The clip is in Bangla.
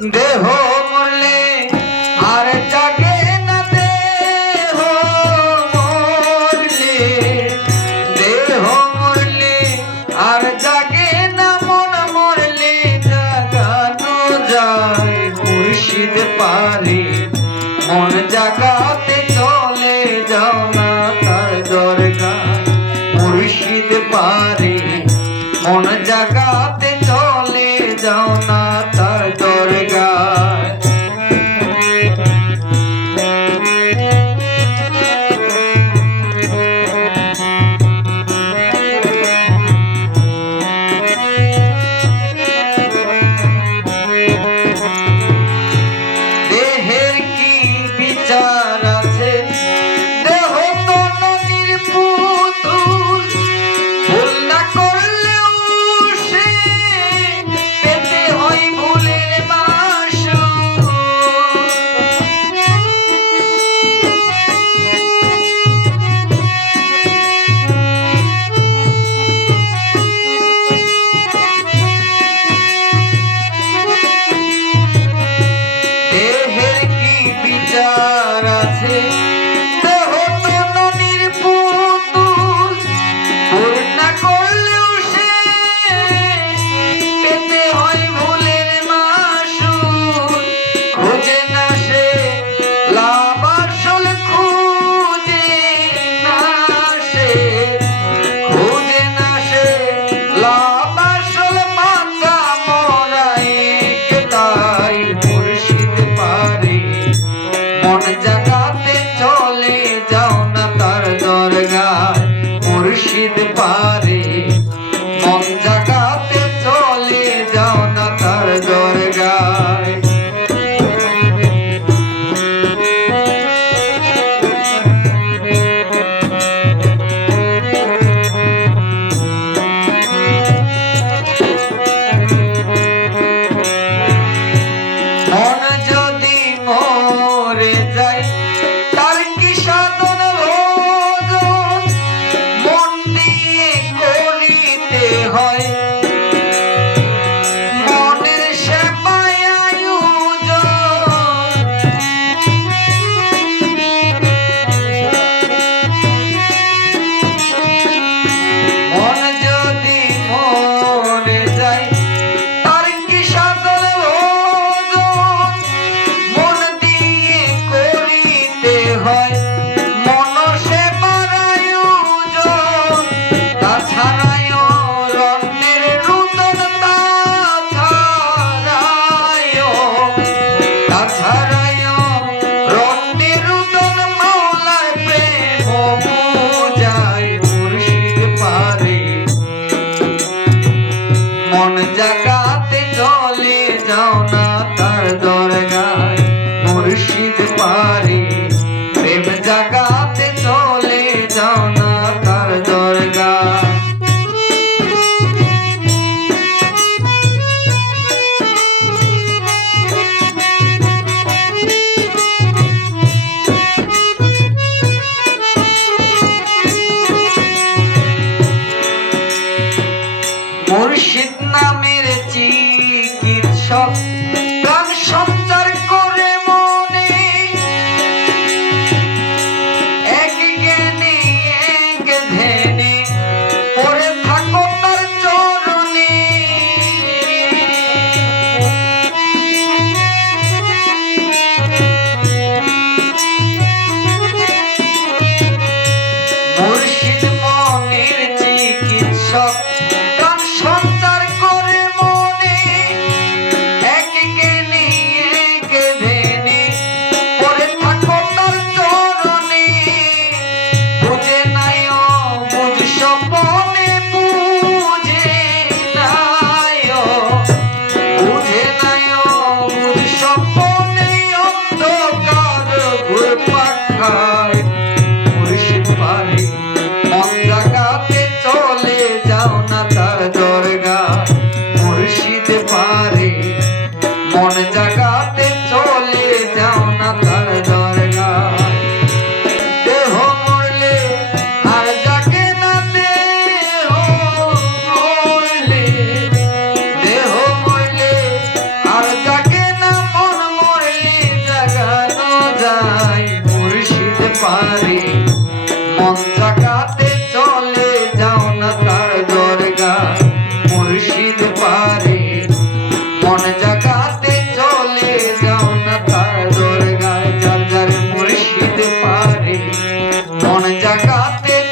দেহ মরলে আর জাগে না, দেহ মরলে, দেহ মরলে আর জাগে না, মন মরলে জাগানো যায় মুর্শিদ পারে। মন জাগাতে চলে যাও না তার দরগায় মুর্শিদ পারে। মন জাগাতে চলে যাও না তার দরগায়। দেহের কি বিচার আছে, দেহ তো নদীর পুতুল, ভুল না করলেও সে পেতে হয় ভুলের মাসুল। দেহের কি বিচার আছে, দেহ তো নদীর পুতুল, ভুল না করলেও সে পেতে হয় ভুলের মাসুল। খুঁজে না সে লাভ আসল, খুঁজে না সে, খুঁজে না সে লাভ আসল, বাঁচা মরাই তাই মুর্শিদ পারে। মন জাগাতে চলে যাও না তার দরগায় মুর্শিদ পারে। মন জাগাতে চলে যাও না তার দরগায়। মন যদি মরে যায় তার কি সাধন ভোজন, মন দিয়ে করিতে হয় মনের সেবায় আয়োজন। মন যদি মরে যায় তার কি সাধন ভোজন, মন দিয়ে করিতে হয় মন সেবার আয়োজন। তাছাড়ায় রন্নের রুদন, তাছাড়ায় রন্নের রুদন, মাওলার প্রেম বুঝায় মুর্শিদ পারে। মন জাগাতে চলে যাও না তার দরগায় মুর্শিদ পারে। প্রেম জাগাতে চলে যাও না তার দরগায়। মুর্শিদ নামের চিকিৎসক প্রাণ সঞ্চার করে মনে, এক জ্ঞানে এক ধ্যানে পড়ে থাকো তার চরণে। মুর্শিদ মনের চিকিৎসক প্রাণ সঞ্চার করে মনে, এক জ্ঞানে এক ধ্যানে পড়ে থাকো তার চরণে। বুঝে নাই বুঝ স্বপনে, বুঝে নাই বুঝে নাই বুঝ স্বপনে, অন্ধকার ঘুরপাক খায় মুর্শিদ পারে। মন জাগাতে চলে যাও না তার দরগায় মুর্শিদ পারে। মন জাগাতে চলে যাও না তার দরগায়। দেহ মরলে আর জাগে না, দেহ মরলে, দেহ মরলে আর জাগে না, জাগাতে